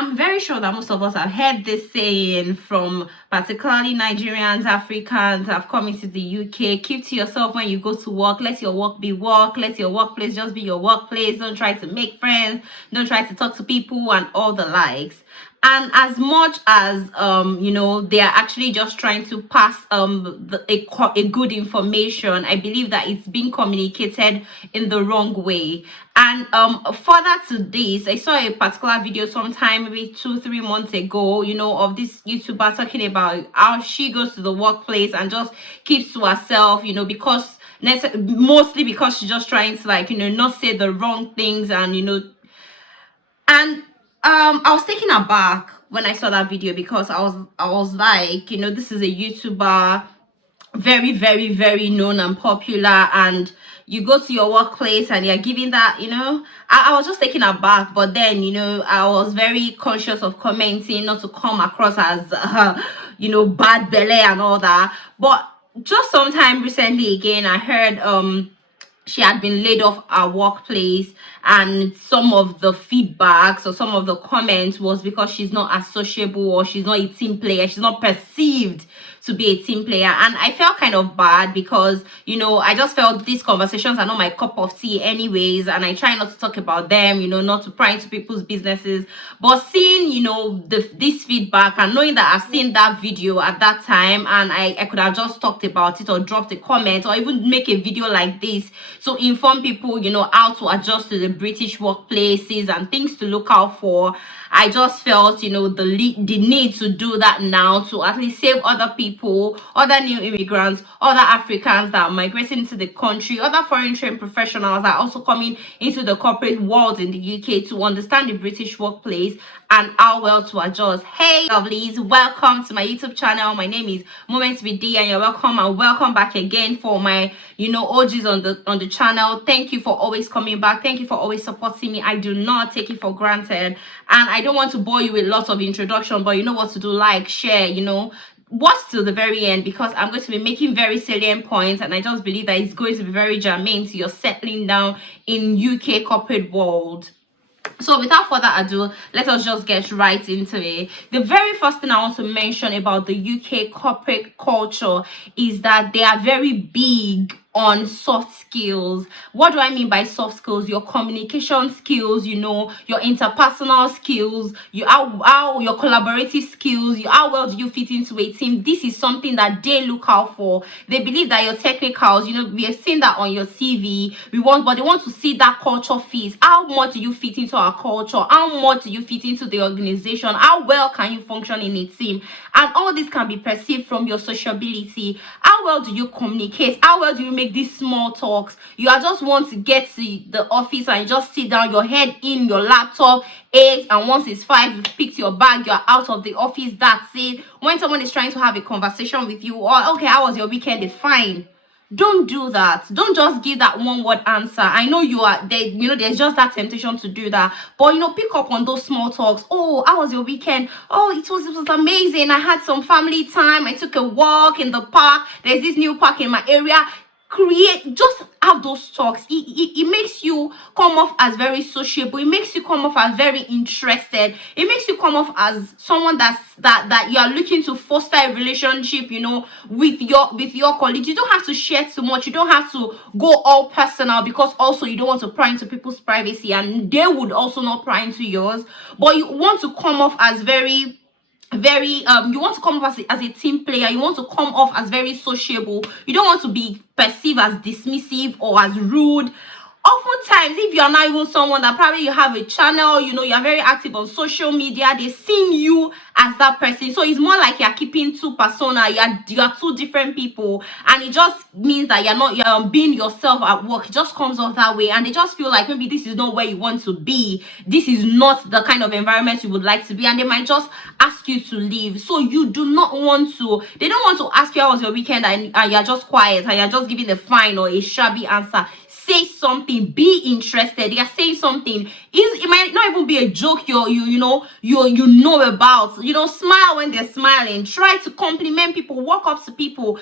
I'm very sure that most of us have heard this saying from particularly Nigerians, Africans have come into the UK. Keep to yourself when you go to work. Let your work be work. Let your workplace just be your workplace. Don't try to make friends. Don't try to talk to people and all the likes. And as much as they are actually just trying to pass a good information, I believe that it's being communicated in the wrong way. And further to this, I saw a particular video sometime maybe 2-3 months ago, of this YouTuber talking about how she goes to the workplace and just keeps to herself, because mostly because she's just trying to not say the wrong things. And I was taken aback when I saw that video, because I was like, this is a YouTuber, very, very, very known and popular, and you go to your workplace and you're giving that, I was just taken aback. But then, I was very conscious of commenting, not to come across as bad belly and all that. But just sometime recently again, I heard she had been laid off her workplace, and some of the feedbacks or some of the comments was because she's not as sociable, or she's not a team player, she's not perceived to be a team player. And I felt kind of bad, because I just felt these conversations are not my cup of tea anyways, and I try not to talk about them, not to pry into people's businesses. But seeing this feedback, and knowing that I've seen that video at that time, and I could have just talked about it or dropped a comment or even make a video like this to inform people how to adjust to the British workplaces and things to look out for, I just felt the need to do that now, to at least save other people, other new immigrants, other Africans that are migrating into the country, other foreign trained professionals that are also coming into the corporate world in the UK, to understand the British workplace and how well to adjust. Hey lovelies, welcome to my YouTube channel. My name is Moments with D, and you're welcome, and welcome back again for my OGs on the channel. Thank you for always coming back. Thank you for always supporting me. I do not take it for granted, and I don't want to bore you with lots of introduction, but you know what to do: like, share, watch till the very end, because I'm going to be making very salient points, and I just believe that it's going to be very germane to your settling down in UK corporate world. So without further ado, let us just get right into it. The very first thing I want to mention about the UK corporate culture is that they are very big on soft skills. What do I mean by soft skills? Your communication skills, your interpersonal skills, how your collaborative skills, how well do you fit into a team. This is something that they look out for. They believe that your technicals, we have seen that on your CV, but they want to see that culture fit. How much do you fit into our culture? How much do you fit into the organization? How well can you function in a team? And all this can be perceived from your sociability. How well do you communicate? How well do you make these small talks? You are just want to get to the office and just sit down, your head in your laptop, 8, and once it's 5, you've picked your bag, you're out of the office. That's it. When someone is trying to have a conversation with you, or okay, how was your weekend? It's fine. Don't do that. Don't just give that one word answer. I know you are there, there's just that temptation to do that, but pick up on those small talks. Oh, how was your weekend? Oh, it was amazing. I had some family time. I took a walk in the park. There's this new park in my area. Just have those talks. It makes you come off as very sociable. It makes you come off as very interested. It makes you come off as someone that you are looking to foster a relationship, with your colleagues. You don't have to share too much. You don't have to go all personal, because also you don't want to pry into people's privacy, and they would also not pry into yours. But you want to come off as very you want to come off as a team player. You want to come off as very sociable. You don't want to be perceived as dismissive or as rude. Oftentimes, if you are not even someone that probably you have a channel, you are very active on social media, they've seen you as that person. So it's more like you're keeping two persona. You are two different people, and it just means that you're being yourself at work. It just comes off that way, and they just feel like maybe this is not where you want to be. This is not the kind of environment you would like to be, and they might just ask you to leave. So you do not want to. They don't want to ask you how was your weekend, and you're just quiet, and you're just giving a fine or a shabby answer. say something, be interested. They are saying something. It might not even be a joke you know about. Smile when they're smiling. Try to compliment people, walk up to people.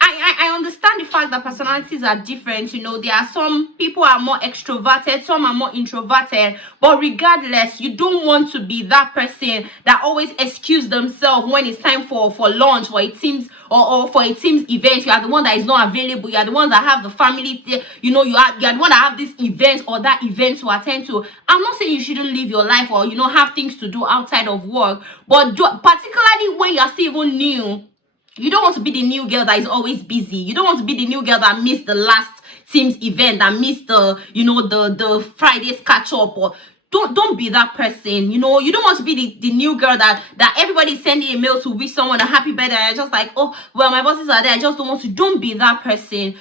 I understand the fact that personalities are different. There are some people are more extroverted, some are more introverted, but regardless, you don't want to be that person that always excuse themselves when it's time for lunch, or it seems or for a team's event. You are the one that is not available. You are the one that have the family you are the one that have this event or that event to attend to. I'm not saying you shouldn't live your life or have things to do outside of work, but particularly when you are still even new. You don't want to be the new girl that is always busy. You don't want to be the new girl that missed the last team's event, that missed the Friday's catch up. Or don't be that person. You don't want to be the new girl that everybody's sending a mail to wish someone a happy birthday. I just like, oh well, my bosses are there, I just don't want to. Don't be that person.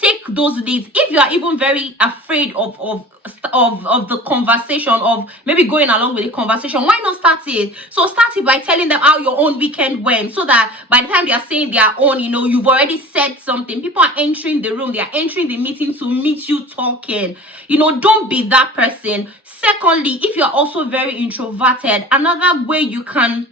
Take those leads. If you are even very afraid of the conversation, of maybe going along with the conversation, why not start it? So start it by telling them how your own weekend went, so that by the time they are saying their own, you've already said something. People are entering the room, they are entering the meeting to meet you talking. Don't be that person. Secondly, if you're also very introverted, another way you can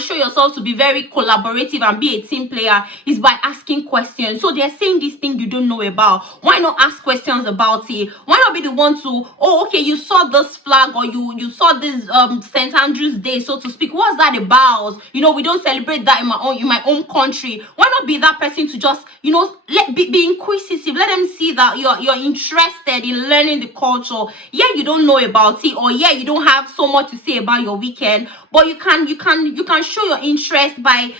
show yourself to be very collaborative and be a team player is by asking questions. So they're saying this thing you don't know about. Why not ask questions about it? Why not be the one to, oh, okay, you saw this flag, or you saw this St. Andrew's Day, so to speak. What's that about? We don't celebrate that in my own country. Why not be that person to just, be inquisitive. Let them see that you're interested in learning the culture. Yeah, you don't know about it, or yeah, you don't have so much to say about your weekend, but you can show your interest by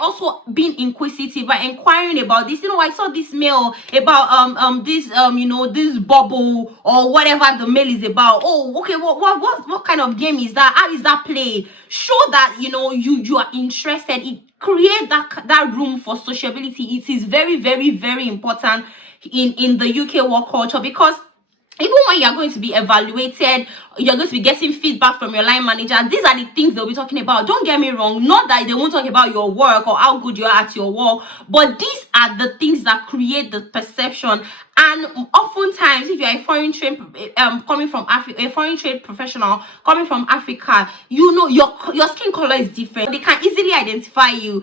also being inquisitive, by inquiring about this. I saw this mail about this bubble, or whatever the mail is about. Oh, okay, what kind of game is that? How is that played? Show that you are interested. Create that room for sociability. It is very, very, very important in the UK work culture, because even when you're going to be evaluated, you're going to be getting feedback from your line manager. These are the things they'll be talking about. Don't get me wrong, not that they won't talk about your work or how good you are at your work, but these are the things that create the perception. And oftentimes, if you're a foreign trade coming from Africa, a foreign trade professional coming from Africa, your skin color is different. They can easily identify you.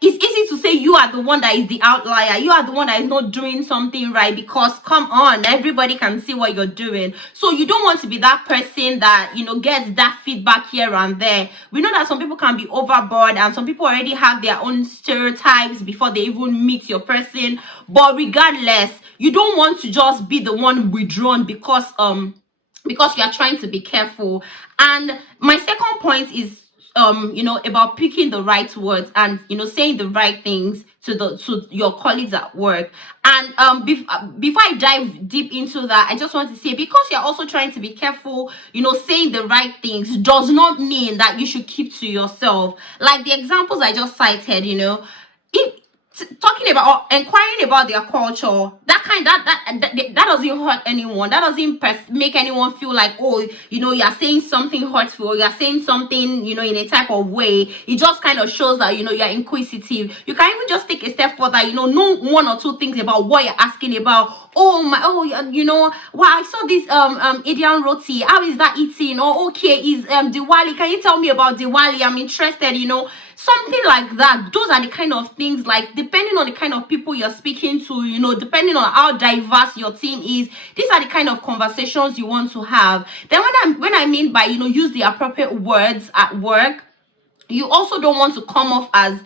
It's easy to say you are the one that is the outlier. You are the one that is not doing something right, because come on, everybody can see what you're doing. So you don't want to be that person that gets that feedback here and there. We know that some people can be overboard, and some people already have their own stereotypes before they even meet your person. But regardless, you don't want to just be the one withdrawn because you are trying to be careful. And my second point is about picking the right words and saying the right things to your colleagues at work. And before I dive deep into that, I just want to say, because you're also trying to be careful, saying the right things does not mean that you should keep to yourself. Like the examples I just cited, if talking about or inquiring about their culture, that doesn't hurt anyone. That doesn't make anyone feel like, oh, you're saying something hurtful, you're saying something in a type of way. It just kind of shows that you're inquisitive. You can even just take a step further, know one or two things about what you're asking about. Wow, I saw this Indian roti. How is that eating? Or okay, is Diwali, can you tell me about Diwali? I'm interested, something like that. Those are the kind of things, like, depending on the kind of people you're speaking to, depending on how diverse your team is, these are the kind of conversations you want to have. Then when I mean by use the appropriate words at work, you also don't want to come off as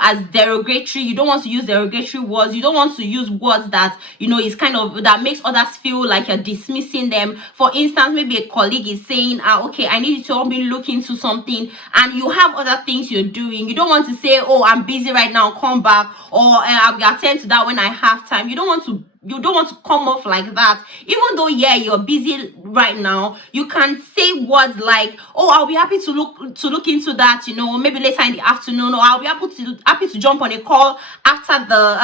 as derogatory. You don't want to use derogatory words. You don't want to use words that is kind of that makes others feel like you're dismissing them. For instance, maybe a colleague is saying, okay, I need you to help me look into something, and you have other things you're doing. You don't want to say, oh, I'm busy right now, come back, or I'll attend to that when I have time. You don't want to come off like that. Even though, yeah, you're busy right now, you can say words like, oh, I'll be happy to look into that, maybe later in the afternoon, or I'll be happy to jump on a call after the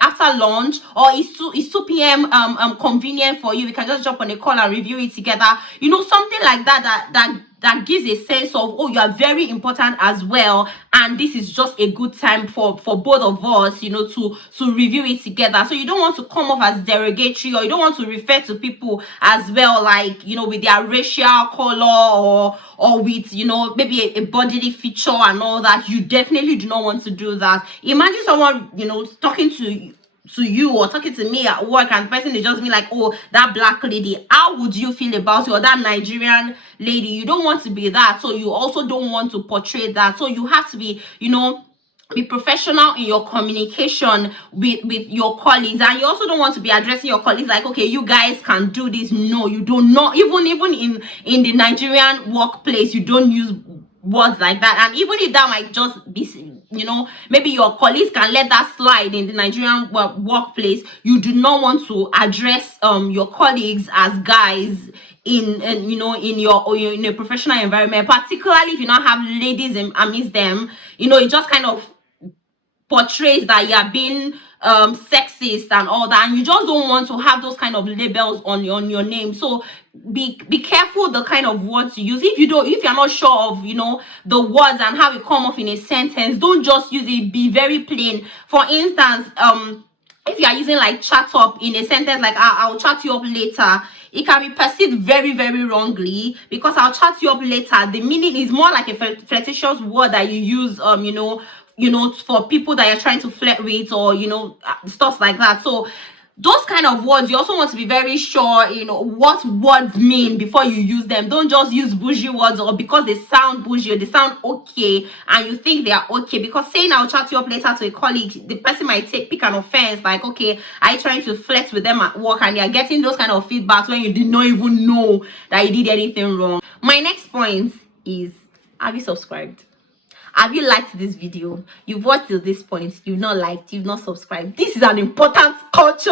after lunch, or it's 2 p.m. convenient for you, we can just jump on a call and review it together. Something like that that gives a sense of, oh, you are very important as well, and this is just a good time for both of us, you know, to review it together. So you don't want to come off as derogatory, or you don't want to refer to people as well, like, you know, with their racial color, or with, you know, maybe a bodily feature and all that. You definitely do not want to do that. Imagine someone, you know, talking to you or talking to me at work, and the person is just be like, oh, that black lady, how would you feel about it? Or that Nigerian lady. You don't want to be that, so you also don't want to portray that. So you have to be, you know, be professional in your communication with your colleagues. And you also don't want to be addressing your colleagues like, okay, you guys can do this. No, you do not. Even in the Nigerian workplace, you don't use words like that. And even if that might just be, you know, maybe your colleagues can let that slide in the Nigerian workplace, you do not want to address your colleagues as guys in you know, in your, in a professional environment, particularly if you not have ladies amidst them. You know, it just kind of portrays that you are being sexist and all that, and you just don't want to have those kind of labels on your name. So be careful the kind of words you use. If you're not sure of, you know, the words and how it come off in a sentence, don't just use it. Be very plain. For instance, if you are using like chat up in a sentence, like I'll chat you up later, it can be perceived very, very wrongly, because I'll chat you up later, the meaning is more like a flirtatious word that you use, you know, for people that you're trying to flirt with, or, you know, stuff like that. So those kind of words, you also want to be very sure, you know, what words mean before you use them. Don't just use bougie words, or because they sound bougie or they sound okay and you think they are okay. Because saying I'll chat you up later to a colleague, the person might pick an offense, like, okay, are you trying to flirt with them at work? And you're getting those kind of feedbacks when you did not even know that you did anything wrong. My next point is, have you subscribed? Have you liked this video? You've watched till this point, you've not liked, you've not subscribed. This is an important culture.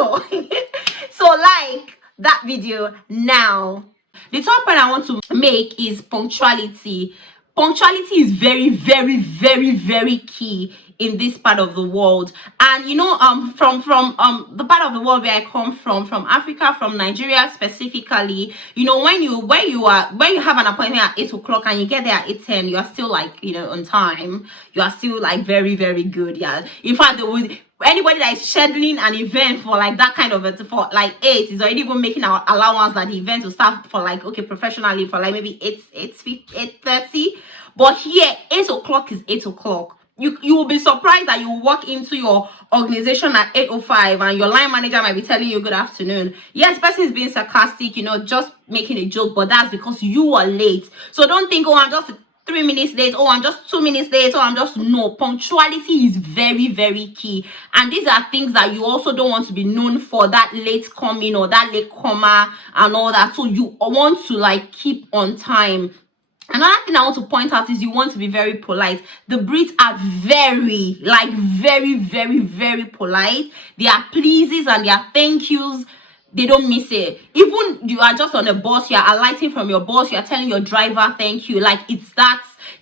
So like that video now. The third point I want to make is punctuality. Punctuality is very, very, very, very key in this part of the world. And you know, from the part of the world where I come from Africa, from Nigeria specifically, you know, when you have an appointment at 8 o'clock and you get there at 8:10, you are still like, you know, on time. You are still like very, very good. Yeah, in fact, anybody that is scheduling an event for like that kind of it, for like 8, is already even making our allowance that the event will start for like, okay, professionally for like maybe 8:30. But here 8 o'clock is 8 o'clock. You will be surprised that you walk into your organization at 8:05 and your line manager might be telling you good afternoon. Yes, person is being sarcastic, you know, just making a joke, but that's because you are late. So don't think, oh, I'm just 3 minutes late, oh, I'm just 2 minutes late, oh, I'm just, no. Punctuality is very, very key. And these are things that you also don't want to be known for, that late coming or that late comer and all that. So you want to like keep on time. Another thing I want to point out is you want to be very polite. The Brits are very, like very, very, very polite. Their pleases and their thank yous, they don't miss it. Even you are just on a bus, you are alighting from your bus, you are telling your driver thank you. Like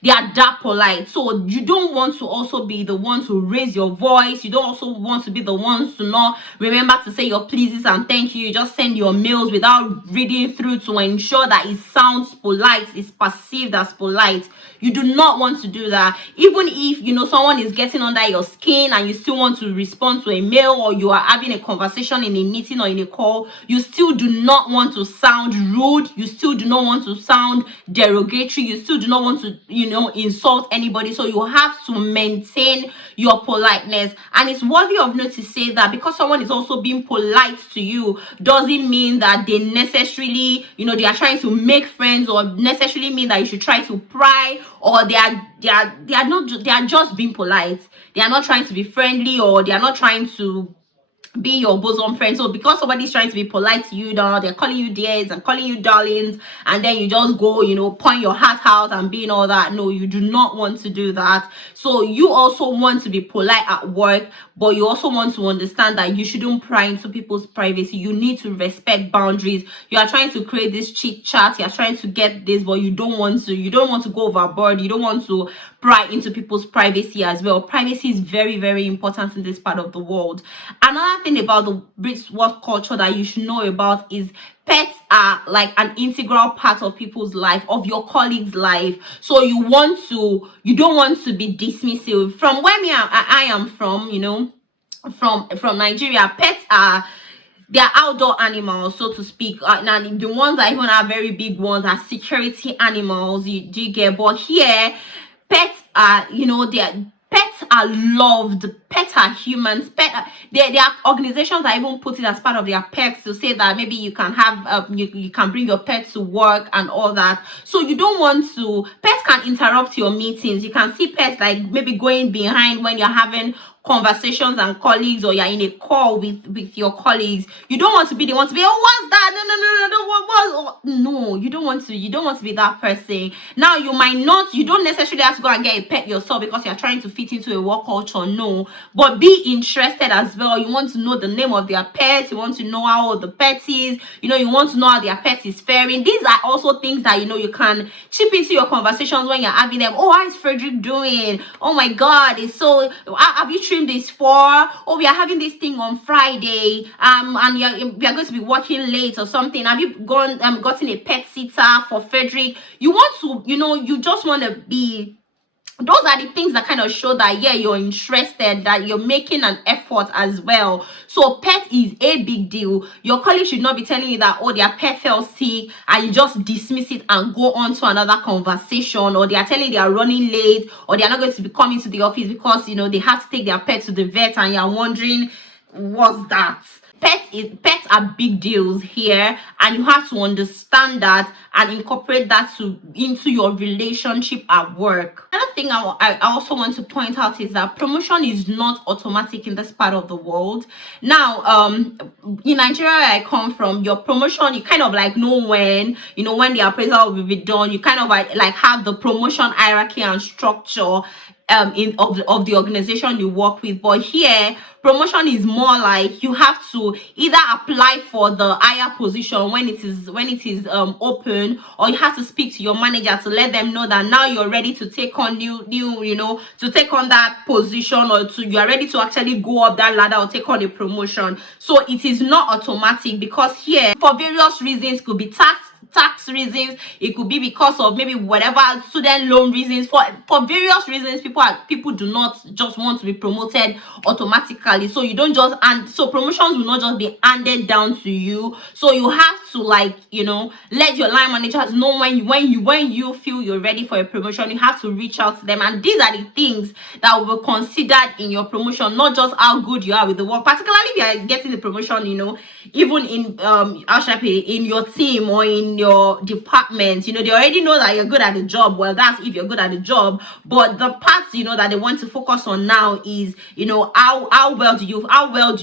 they are that polite. So you don't want to also be the one to raise your voice. You don't also want to be the ones to not remember to say your pleases and thank you. You just send your mails without reading through to ensure that it sounds polite, it's perceived as polite. You do not want to do that. Even if, you know, someone is getting under your skin and you still want to respond to a mail, or you are having a conversation in a meeting or in a call, you still do not want to sound rude. You still do not want to sound derogatory. You still do not want to, you know, insult anybody. So you have to maintain your politeness. And it's worthy of note to say that because someone is also being polite to you doesn't mean that they necessarily, you know, they are trying to make friends, or necessarily mean that you should try to pry, or they are just being polite. They are not trying to be friendly, or they are not trying to be your bosom friend. So because somebody's trying to be polite to you now, they're calling you dears and calling you darlings, and then you just go, you know, point your hat out and being all that. No, you do not want to do that. So you also want to be polite at work, but you also want to understand that you shouldn't pry into people's privacy. You need to respect boundaries. You are trying to create this chit chat, you're trying to get this, but you don't want to go overboard. You don't want to pry into people's privacy as well. Privacy is very, very important in this part of the world. Another thing about the British work culture that you should know about is pets are like an integral part of people's life, of your colleagues' life. So you don't want to be dismissive. From where I am from, from Nigeria, pets are, they're outdoor animals, so to speak. Now the ones that even are very big ones are security animals. Do you get? But here, pets are, pets are loved. Pets are humans. There are organizations that even put it as part of their pets to say that maybe you can have you can bring your pet to work and all that. So you don't want to. Pets can interrupt your meetings. You can see pets like maybe going behind when you're having conversations and colleagues, or you're in a call with your colleagues. You don't want to be the one to be, oh, what's that? No, you don't want to be that person. Now you don't necessarily have to go and get a pet yourself because you're trying to fit into a work culture. No, but be interested as well. You want to know the name of their pets. You want to know how old the pet is. You want to know how their pet is faring. These are also things that you can chip into your conversations when you're having them. Oh, how is Frederick doing? Oh my God, it's so, have you trimmed this for? Oh, we are having this thing on Friday, and we are going to be working late or something. Have you gotten a pet sitter for Frederick? You want to, you just want to be, those are the things that kind of show that, yeah, you're interested, that you're making an effort as well. So pet is a big deal. Your colleague should not be telling you that, oh, their pet fell sick, and you just dismiss it and go on to another conversation, or they are telling you they are running late, or they are not going to be coming to the office because they have to take their pet to the vet, and you're wondering, what's that? Pets are big deals here, and you have to understand that and incorporate that into your relationship at work. Another thing I also want to point out is that promotion is not automatic in this part of the world. Now, in Nigeria where I come from, your promotion, you kind of like know when the appraisal will be done. You kind of like have the promotion hierarchy and structure of the organization you work with. But here, promotion is more like you have to either apply for the higher position when it is open, or you have to speak to your manager to let them know that now you're ready to take on to take on that position, or you are ready to actually go up that ladder or take on a promotion. So it is not automatic, because here, for various reasons, could be tax reasons, it could be because of maybe whatever student loan reasons, for various reasons, people do not just want to be promoted automatically. So you don't just, and so promotions will not just be handed down to you. So you have to let your line managers know when you feel you're ready for a promotion. You have to reach out to them, and these are the things that will be considered in your promotion, not just how good you are with the work. Particularly if you are getting the promotion, even in how should I pay, in your team or in your department, they already know that you're good at the job. Well, that's if you're good at the job. But the parts that they want to focus on now is how well do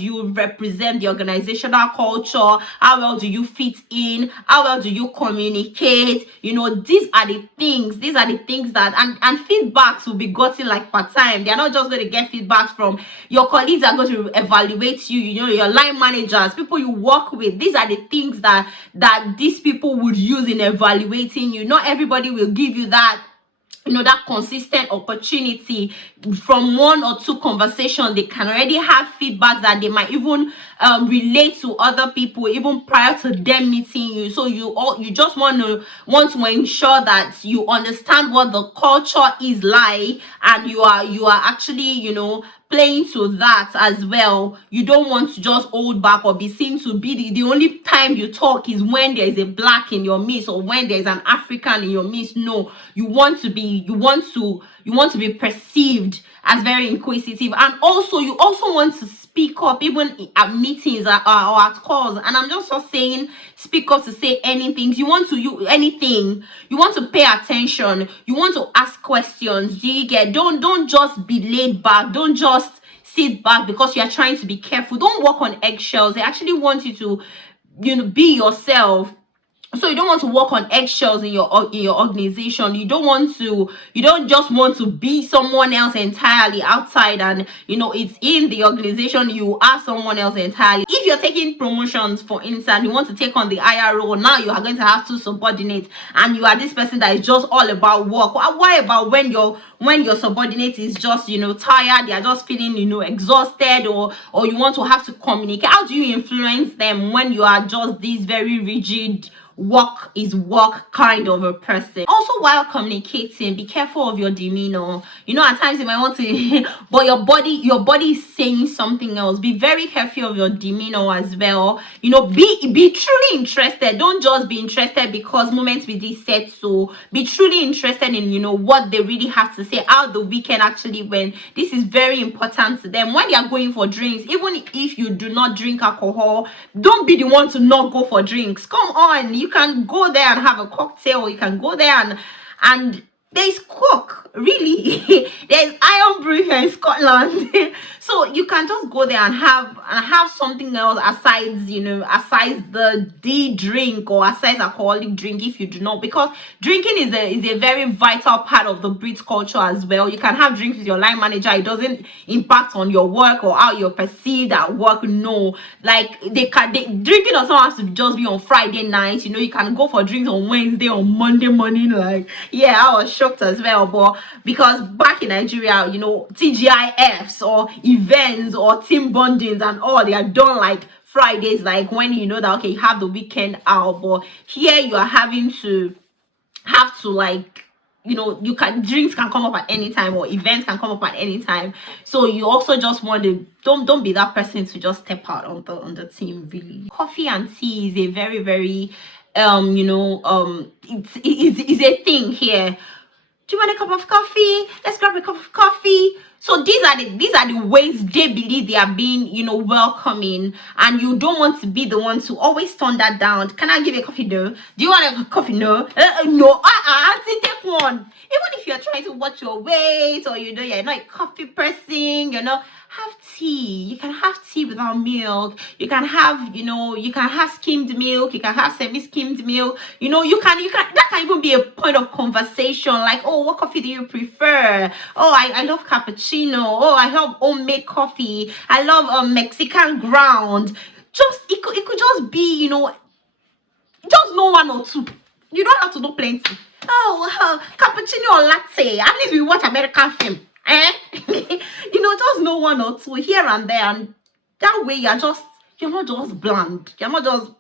you represent the organizational culture, how well do you fit in, how well do you communicate. These are the things that, and feedbacks will be gotten like part time. They're not just going to get feedbacks from your colleagues, are going to evaluate you, your line managers, people you work with. These are the things that these people would use in evaluating you. Not everybody will give you that that consistent opportunity. From one or two conversations, they can already have feedback that they might even relate to other people even prior to them meeting you. So you just want to ensure that you understand what the culture is like, and you are actually playing to that as well. You don't want to just hold back or be seen to be the only time you talk is when there is a black in your midst, or when there is an African in your midst. No, you want to be perceived as very inquisitive, and also you also want to speak up even at meetings or at calls. And I'm just not saying speak up to say anything. You want to pay attention, you want to ask questions. Do you get? Don't just be laid back, don't just sit back because you are trying to be careful. Don't walk on eggshells. They actually want you to be yourself. So you don't want to walk on eggshells in your organization. You don't just want to be someone else entirely outside, and it's in the organization you are someone else entirely. If you're taking promotions, for instance, you want to take on the higher role, now you are going to have two subordinates, and you are this person that is just all about work. Why about when your subordinate is just tired, they are just feeling exhausted, or you want to have to communicate? How do you influence them when you are just this very rigid work is work kind of a person? Also, while communicating, be careful of your demeanor. At times you might want to but your body is saying something else. Be very careful of your demeanor as well. Be truly interested. Don't just be interested because moments with this said so. Be truly interested in what they really have to say, how the weekend actually went. This is very important to them. When they are going for drinks, even if you do not drink alcohol, don't be the one to not go for drinks. Come on, you can go there and have a cocktail. You can go there and there's Coke, really. There's Iron Brew here in Scotland. So you can just go there and have something else aside the drink, or aside alcoholic drink, if you do not, because drinking is a very vital part of the Brit culture as well. You can have drinks with your line manager. It doesn't impact on your work or how you're perceived at work. No, like drinking doesn't have to just be on Friday night. You can go for drinks on Wednesday or Monday morning. Like, yeah, I was shocked as well. But because back in Nigeria, TGIFs or events or team bondings and all, they are done like Fridays, like when that okay, you have the weekend out. But here you are having to like drinks can come up at any time, or events can come up at any time. So you also just want to don't be that person to just step out on the team. Really, coffee and tea is a very, very it's a thing here. Do you want a cup of coffee? Let's grab a cup of coffee. So these are the ways they believe they are being welcoming, and you don't want to be the one to always turn that down. Can I give you a coffee? No. Do you want a coffee? No. No. Auntie, take one. Even if you're trying to watch your weight, or you're not a coffee person, have tea. You can have tea without milk. You can have skimmed milk. You can have semi-skimmed milk. That can even be a point of conversation, like, oh, what coffee do you prefer? Oh, I love cappuccino. Oh, I love homemade coffee. I love Mexican ground. It could just be just know one or two. You don't have to know plenty. Oh, cappuccino or latte. At least we watch American film. Just know one or two here and there, and that way you're not just bland. You're not just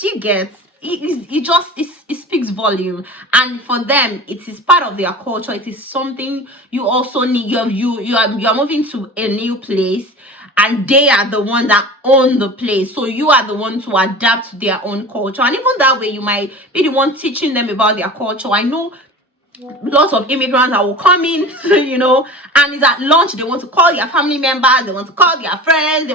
do you get it speaks volume, and for them it is part of their culture. It is something you also need. You are moving to a new place, and they are the one that own the place, so you are the one to adapt to their own culture. And even that way you might be the one teaching them about their culture. I know lots of immigrants that will come in, and it's at lunch, they want to call their family members, they want to call their friends,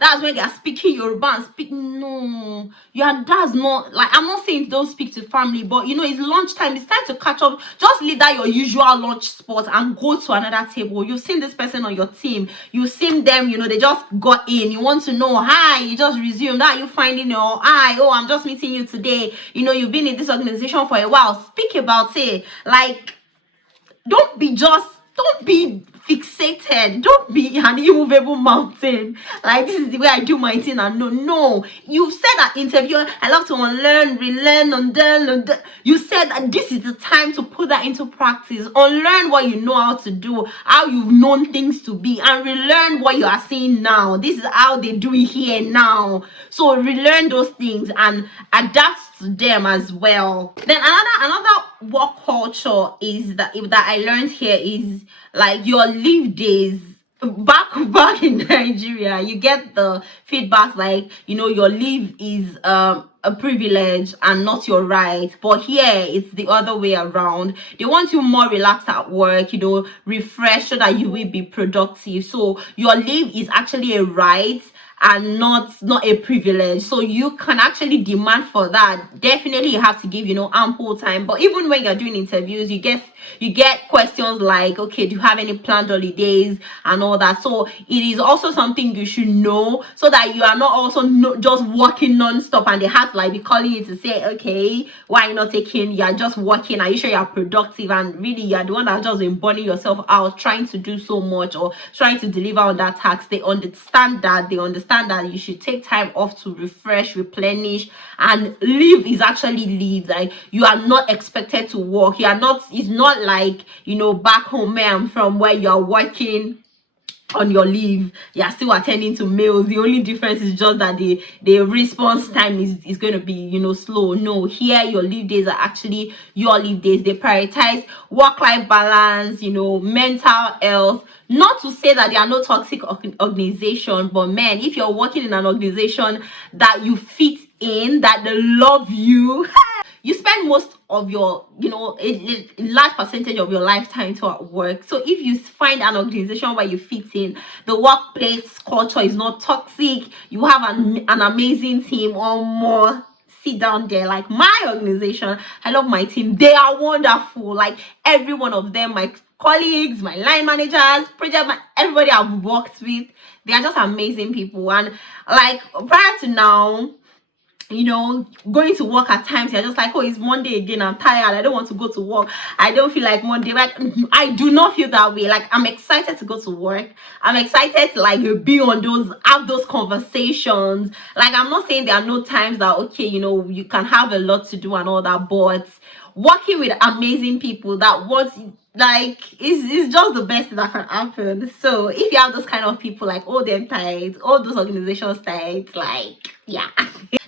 that's when they are speaking Yoruba and no, that's not, like, I'm not saying don't speak to family, but it's lunchtime, it's time to catch up. Just leave that your usual lunch spot and go to another table. You've seen this person on your team, you've seen them, they just got in, you want to know, hi, you just resume that, you finding your hi, oh, I'm just meeting you today, you've been in this organization for a while, speak about it. Like, don't be fixated. Don't be an immovable mountain. Like, this is the way I do my thing, and no. You've said at interview, I love to unlearn, relearn, undone. You said that this is the time to put that into practice. Unlearn what you know how to do, how you've known things to be, and relearn what you are seeing now. This is how they do it here now. So relearn those things and adapt to them as well. Then another work culture is that I learned here is like your leave days. Back in Nigeria, you get the feedback like your leave is a privilege and not your right, but here it's the other way around. They want you more relaxed at work, refresh, so that you will be productive. So your leave is actually a right and not a privilege, so you can actually demand for that. Definitely you have to give ample time. But even when you're doing interviews, you get questions like, okay, do you have any planned holidays and all that. So it is also something you should know, so that you are not also just working non-stop and they have managers like be calling you to say, okay, why are you not taking, you're just working, are you sure you're productive? And really you're the one that just been burning yourself out trying to do so much or trying to deliver on that task. They understand that you should take time off to refresh, replenish, and leave is actually leave. Like, you are not expected to work. You are not, it's not like, you know, back home where I'm from, where you're working on your leave, you're still attending to mails. The only difference is just that the response time is going to be, you know, slow. No, here your leave days are actually your leave days. They prioritize work-life balance, you know, mental health. Not to say that there are no toxic organization, but man, if you're working in an organization that you fit in, that they love you, you spend most of your, you know, a large percentage of your lifetime to at work. So if you find an organization where you fit in, the workplace culture is not toxic, you have an amazing team, or more, sit down there. Like my organization, I love my team, they are wonderful. Like every one of them, my colleagues, my line managers, everybody I've worked with, they are just amazing people. And like prior to now, you know, going to work at times, you're just like, oh, it's Monday again, I'm tired, I don't want to go to work, I don't feel like Monday. Like, I do not feel that way. Like, I'm excited to go to work, I'm excited to like be on those, have those conversations. Like, I'm not saying there are no times that, okay, you know, you can have a lot to do and all that, but working with amazing people that want, like, is just the best thing that can happen. So if you have those kind of people, like all them tight, all those organizations tight, like, yeah.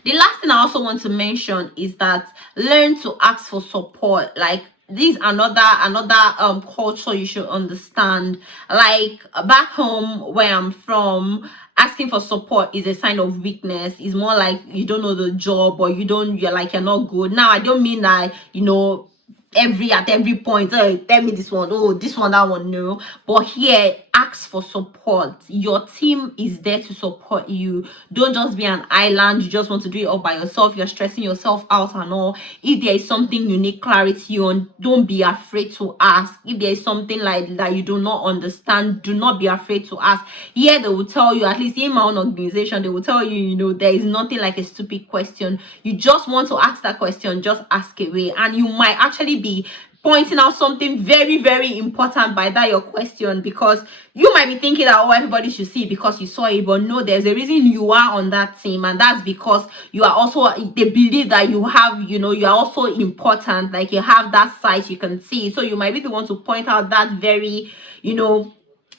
The last thing I also want to mention is that learn to ask for support. Like, this is another culture you should understand. Like back home where I'm from, asking for support is a sign of weakness. It's more like you don't know the job, or you're not good. Now I don't mean that, you know, at every point, oh, tell me this one, oh, this one, that one. No, but here, ask for support. Your team is there to support you. Don't just be an island, you just want to do it all by yourself, you're stressing yourself out and all. If there is something you need clarity on, don't be afraid to ask. If there is something like that you do not understand, do not be afraid to ask. Here they will tell you, at least in my own organization, they will tell you, you know, there is nothing like a stupid question. You just want to ask that question, just ask away, and you might actually be pointing out something very, very important by that your question, because you might be thinking that, oh, everybody should see because you saw it, but no, there's a reason you are on that team, and that's because you are also, they believe that you have, you know, you are also important, like you have that side you can see. So you might be the one to point out that very, you know,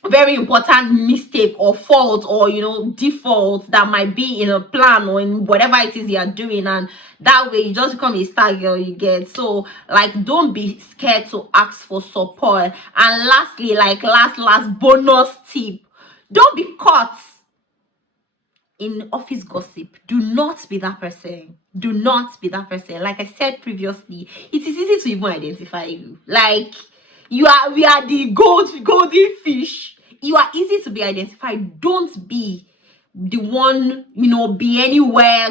very important mistake or fault, or, you know, default that might be in a plan or in whatever it is you are doing, and that way you just become a star girl, you get. So like, don't be scared to ask for support. And lastly, like last bonus tip, don't be caught in office gossip. Do not be that person. Do not be that person. Like I said previously, it is easy to even identify you. Like, we are the golden fish. You are easy to be identified. Don't be the one, you know, be anywhere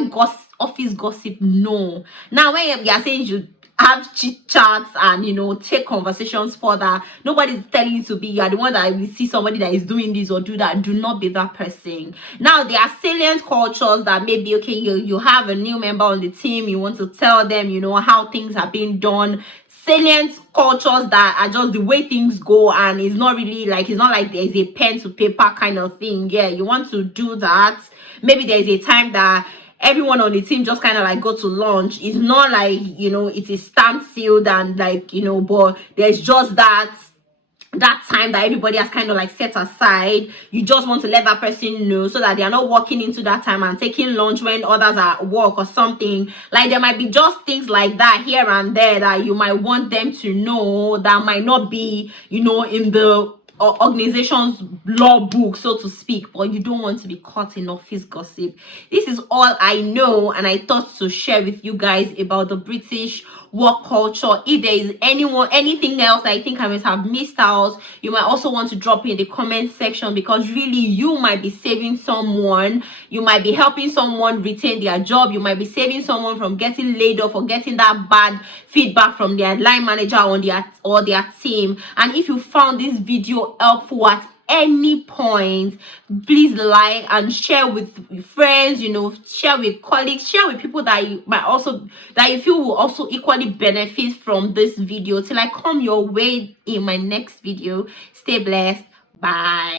office gossip. No. Now when you are saying you have chit chats and, you know, take conversations further, nobody's telling you to be, you are the one that will see somebody that is doing this or do that. Do not be that person. Now there are salient cultures that maybe, okay, you have a new member on the team, you want to tell them, you know, how things are being done. Salient cultures that are just the way things go, and it's not really like, it's not like there's a pen to paper kind of thing. Yeah, you want to do that. Maybe there's a time that everyone on the team just kind of like go to lunch. It's not like, you know, it is standstill and like, you know, but there's just that time that everybody has kind of like set aside. You just want to let that person know so that they are not walking into that time and taking lunch when others are at work or something. Like, there might be just things like that here and there that you might want them to know, that might not be, you know, in the organization's law book, so to speak, but you don't want to be caught in office gossip. This is all I know, and I thought to share with you guys about the British work culture. If there is anything else I think I must have missed out, you might also want to drop in the comment section, because really you might be saving someone, you might be helping someone retain their job, you might be saving someone from getting laid off or getting that bad feedback from their line manager on their team. And if you found this video helpful at any point, please like and share with friends, share with colleagues, share with people that you might also, that you feel will also equally benefit from this video. Till I come your way in my next video, stay blessed. Bye.